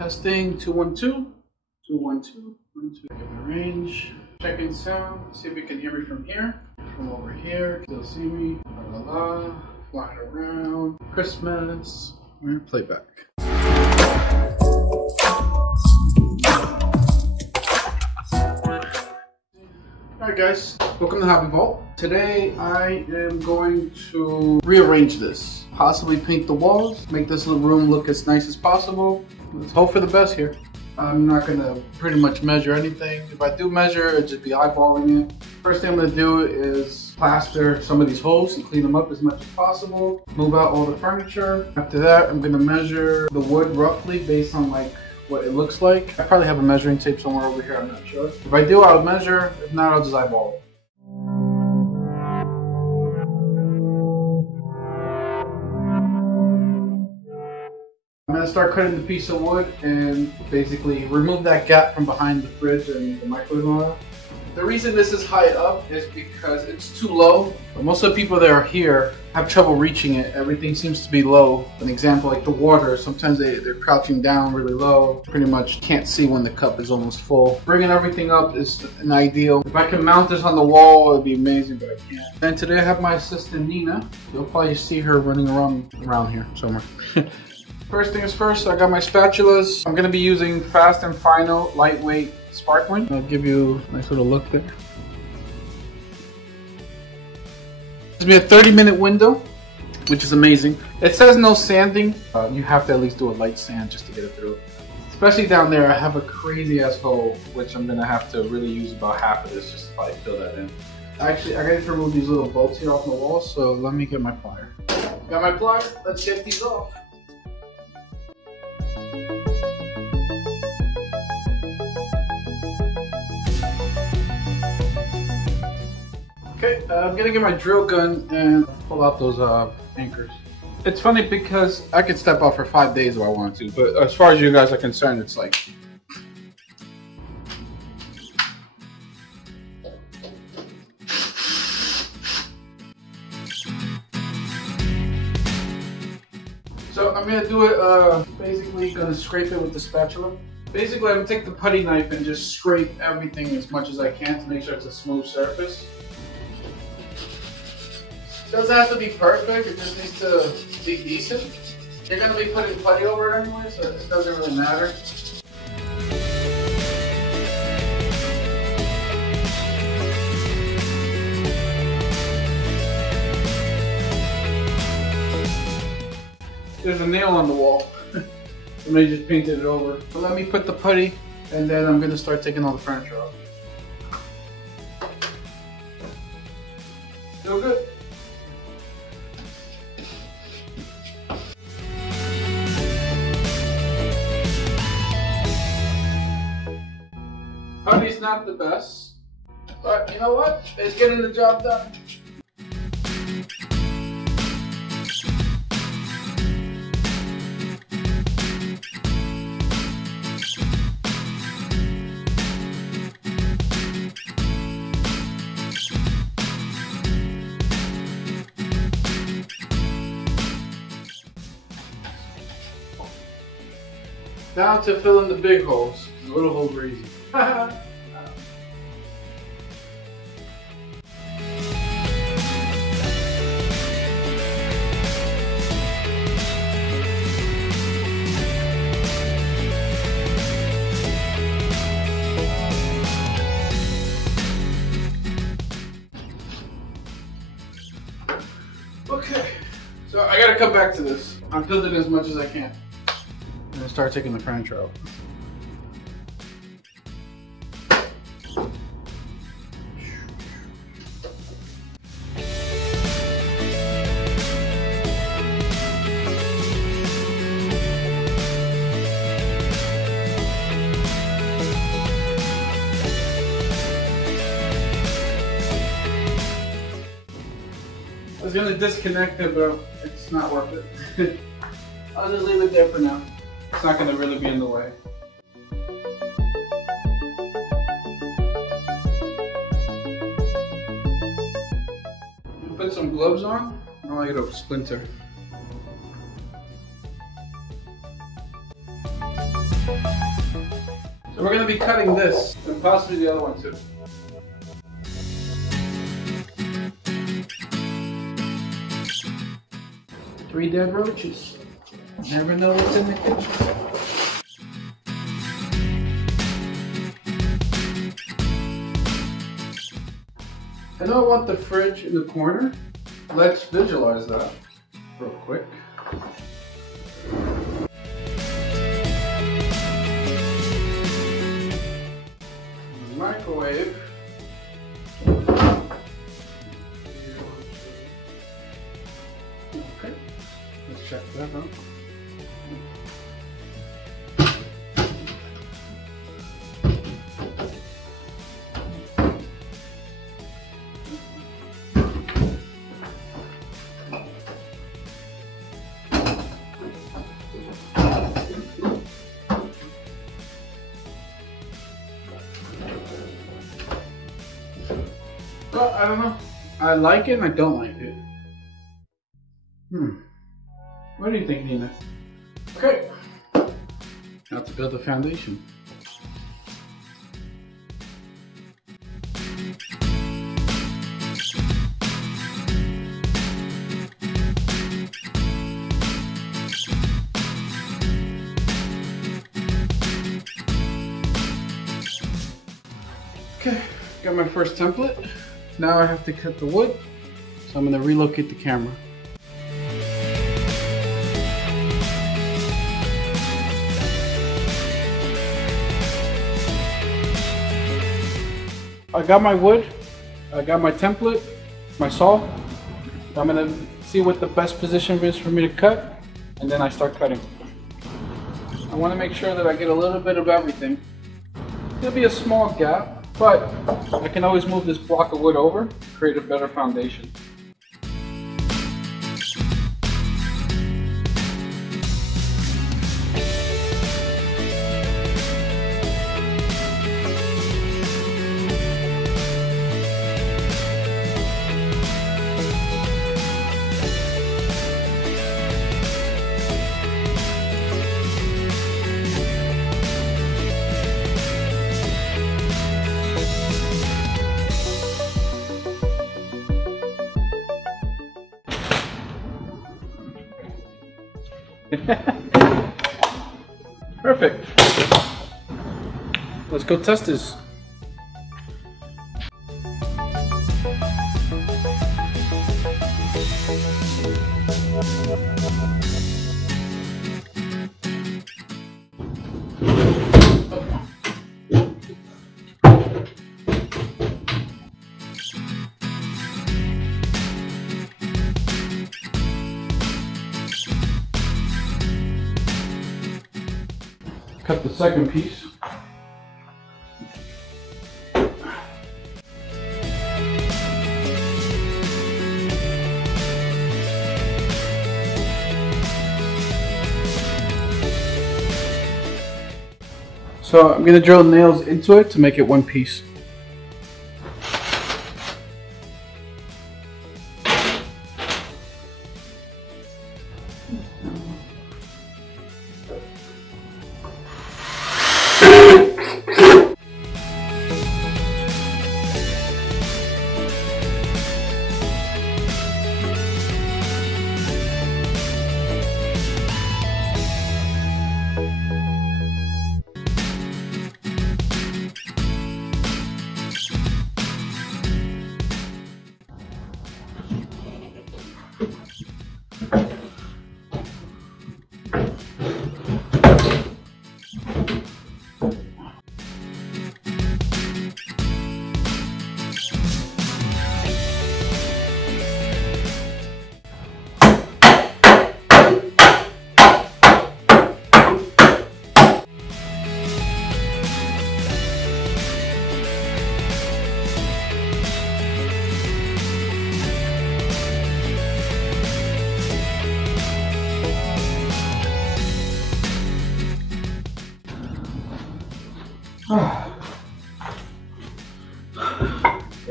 Testing 212. 212. 1, 2. Get the range. Checking sound. See if you can hear me from here. From over here. Still see me. La la la. Flying around. Christmas. Playback. Alright guys, welcome to HobbyVault. Today I am going to rearrange this. Possibly paint the walls, make this little room look as nice as possible. Let's hope for the best here. I'm not going to pretty much measure anything. If I do measure, it'll just be eyeballing it. First thing I'm going to do is plaster some of these holes and clean them up as much as possible. Move out all the furniture. After that, I'm going to measure the wood roughly based on like what it looks like. I probably have a measuring tape somewhere over here, I'm not sure. If I do, I'll measure. If not, I'll just eyeball it. I'm going to start cutting the piece of wood and basically remove that gap from behind the fridge and the microwave and all that. The reason this is high up is because it's too low. Most of the people that are here have trouble reaching it. Everything seems to be low. An example, like the water, sometimes they're crouching down really low. Pretty much can't see when the cup is almost full. Bringing everything up is an ideal. If I can mount this on the wall, it'd be amazing, but I can't. And today I have my assistant Nina. You'll probably see her running around here somewhere. First things first, I got my spatulas. I'm gonna be using Fast and Final lightweight sparkling. I'll give you a nice little look there. Gives me a 30-minute window, which is amazing. It says no sanding. You have to at least do a light sand just to get it through. Especially down there, I have a crazy ass hole, which I'm gonna have to really use about half of this just to probably fill that in. Actually, I gotta remove these little bolts here off the wall, so let me get my plier. Got my plier, let's get these off. Okay, I'm gonna get my drill gun and pull out those anchors. It's funny because I could step out for 5 days if I wanted to, but as far as you guys are concerned, it's like... So I'm gonna do it, basically gonna scrape it with the spatula. Basically, I'm gonna take the putty knife and just scrape everything as much as I can to make sure it's a smooth surface. It doesn't have to be perfect, it just needs to be decent. You're going to be putting putty over it anyway, so it doesn't really matter. There's a nail on the wall. Somebody just painted it over. So let me put the putty, and then I'm going to start taking all the furniture off. Feel good? Putty's not the best, but you know what? It's getting the job done. Now to fill in the big holes. The little holes are easy. Okay, so I gotta come back to this. I'm building as much as I can. I'm gonna start taking the furniture out. I was gonna disconnect it, but it's not worth it. I'll just leave it there for now. It's not gonna really be in the way. Put some gloves on. I don't like it to splinter. And we're going to be cutting this, and possibly the other one too. Three dead roaches. Never know what's in the kitchen. I don't want the fridge in the corner. Let's visualize that real quick. Microwave. Okay, let's check that out. Well, I don't know. I like it and I don't like it. What do you think, Nina? Okay. Now to build the foundation. Okay, got my first template. Now I have to cut the wood, so I'm going to relocate the camera. I got my wood, I got my template, my saw. I'm going to see what the best position is for me to cut, and then I start cutting. I want to make sure that I get a little bit of everything. There'll be a small gap, but I can always move this block of wood over to create a better foundation. Perfect. Let's go test this. Cut the second piece. So I'm going to drill nails into it to make it one piece.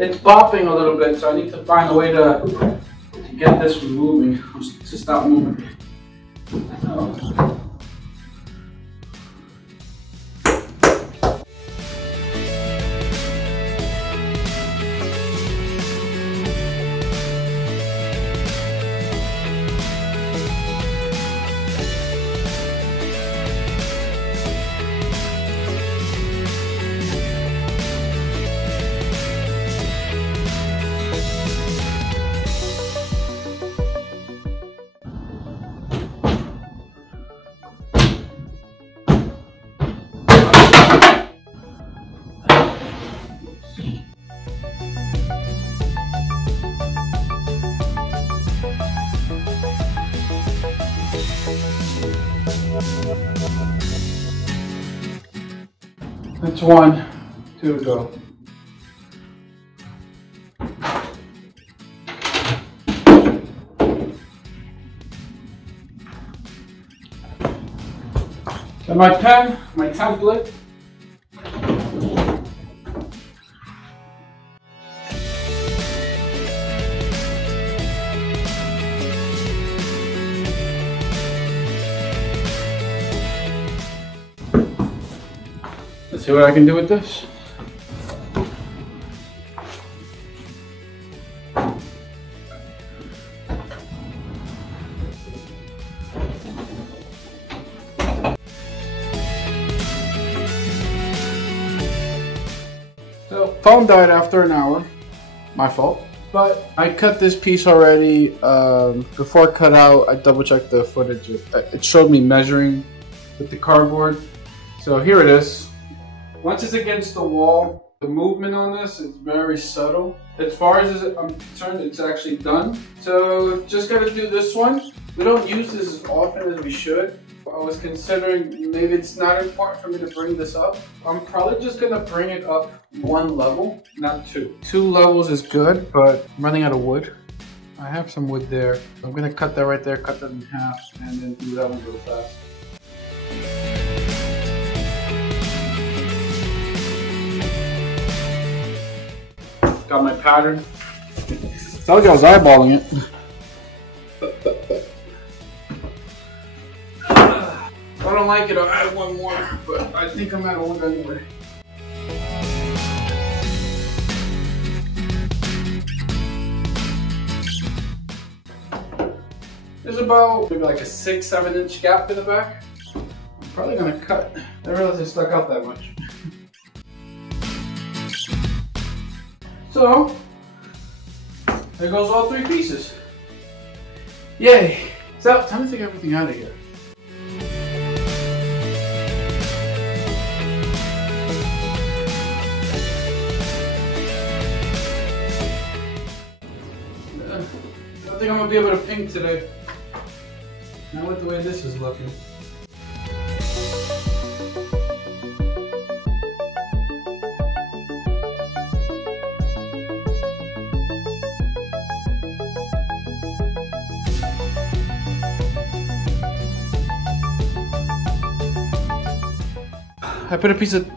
It's bopping a little bit, so I need to find a way to get this from moving, to stop moving. That's 1, 2 to go. And my pen, my template. Let's see what I can do with this. So, phone died after an hour. My fault. But I cut this piece already. Before I cut out, I double checked the footage. It showed me measuring with the cardboard. So here it is. Once it's against the wall, the movement on this is very subtle. As far as I'm concerned, it's actually done. So just gotta do this one. We don't use this as often as we should. I was considering maybe it's not important for me to bring this up. I'm probably just gonna bring it up 1 level, not 2. 2 levels is good, but I'm running out of wood. I have some wood there. I'm gonna cut that right there, cut that in half, and then do that one real fast. Got my pattern. Told you I was eyeballing it. If I don't like it, I'll add 1 more, but I think I'm out of wood anyway. There's about maybe like a 6-7 inch gap in the back. I'm probably gonna cut. I didn't realize it stuck out that much. So, there goes all 3 pieces. Yay! So, time to take everything out of here. I don't think I'm gonna be able to paint today. Not with the way this is looking. I put a piece of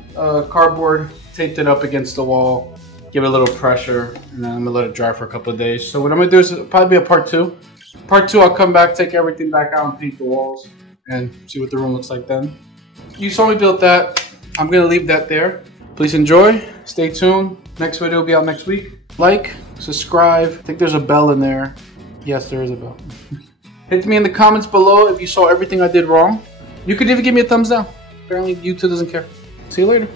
cardboard, taped it up against the wall, give it a little pressure, and then I'm gonna let it dry for a couple of days. So what I'm gonna do is probably be a part 2. Part 2, I'll come back, take everything back out and paint the walls and see what the room looks like then. You saw me build that. I'm gonna leave that there. Please enjoy, stay tuned. Next video will be out next week. Like, subscribe. I think there's a bell in there. Yes, there is a bell. Hit me in the comments below if you saw everything I did wrong. You could even give me a thumbs down. Apparently YouTube doesn't care. See you later.